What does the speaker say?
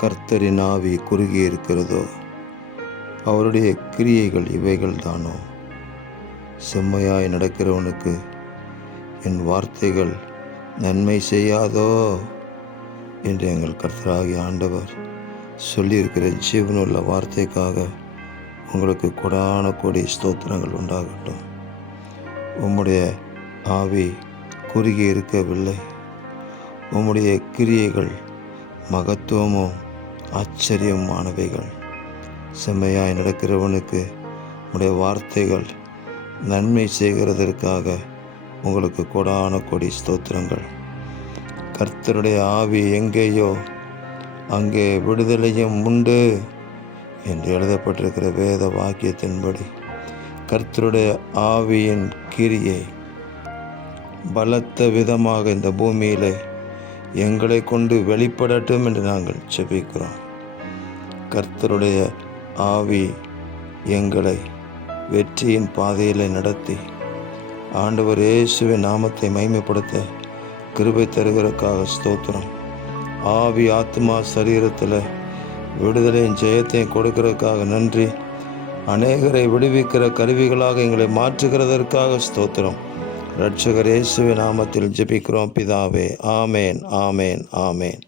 கர்த்தரின் ஆவி குறுகி இருக்கிறதோ? அவருடைய கிரியைகள் இவைகள் தானோ? செம்மையாய் நடக்கிறவனுக்கு என் வார்த்தைகள் நன்மை செய்யாதோ என்று எங்கள் கர்த்தராகிய ஆண்டவர் சொல்லியிருக்கிற ஜீவனுள்ள வார்த்தைக்காக உங்களுக்கு கொடான கோடி ஸ்தோத்திரங்கள் உண்டாகட்டும். உம்முடைய ஆவி குறுகி இருக்கவில்லை. உம்முடைய கிரியைகள் மகத்துவமும் ஆச்சரியமானவைகள். செம்மையாய் நடக்கிறவனுக்கு உம்முடைய வார்த்தைகள் நன்மை செய்கிறதற்காக உங்களுக்கு கொடான கொடி ஸ்தோத்திரங்கள். கர்த்தருடைய ஆவி எங்கேயோ அங்கே விடுதலையும் உண்டு என்று எழுதப்பட்டிருக்கிற வேத வாக்கியத்தின்படி கர்த்தருடைய ஆவியின் கிரியை பலத்த விதமாக இந்த பூமியிலே எங்களை கொண்டு வெளிப்படட்டும் என்று நாங்கள் ஜெபிக்கிறோம். கர்த்தருடைய ஆவி எங்களை வெற்றியின் பாதையில் நடத்தி ஆண்டவர் இயேசுவின் நாமத்தை மகிமைப்படுத்த கிருபை தருகிறதுக்காக ஸ்தோத்திரம். ஆவி ஆத்மா சரீரத்தில் விடுதலையும் ஜெயத்தையும் கொடுக்கிறதுக்காக நன்றி. அநேகரை விடுவிக்கிற கருவிகளாக எங்களை மாற்றுகிறதற்காக ஸ்தோத்திரம். இரட்சகர் இயேசுவின் நாமத்தில் ஜெபிக்கிறோம் பிதாவே. ஆமேன், ஆமேன், ஆமேன்.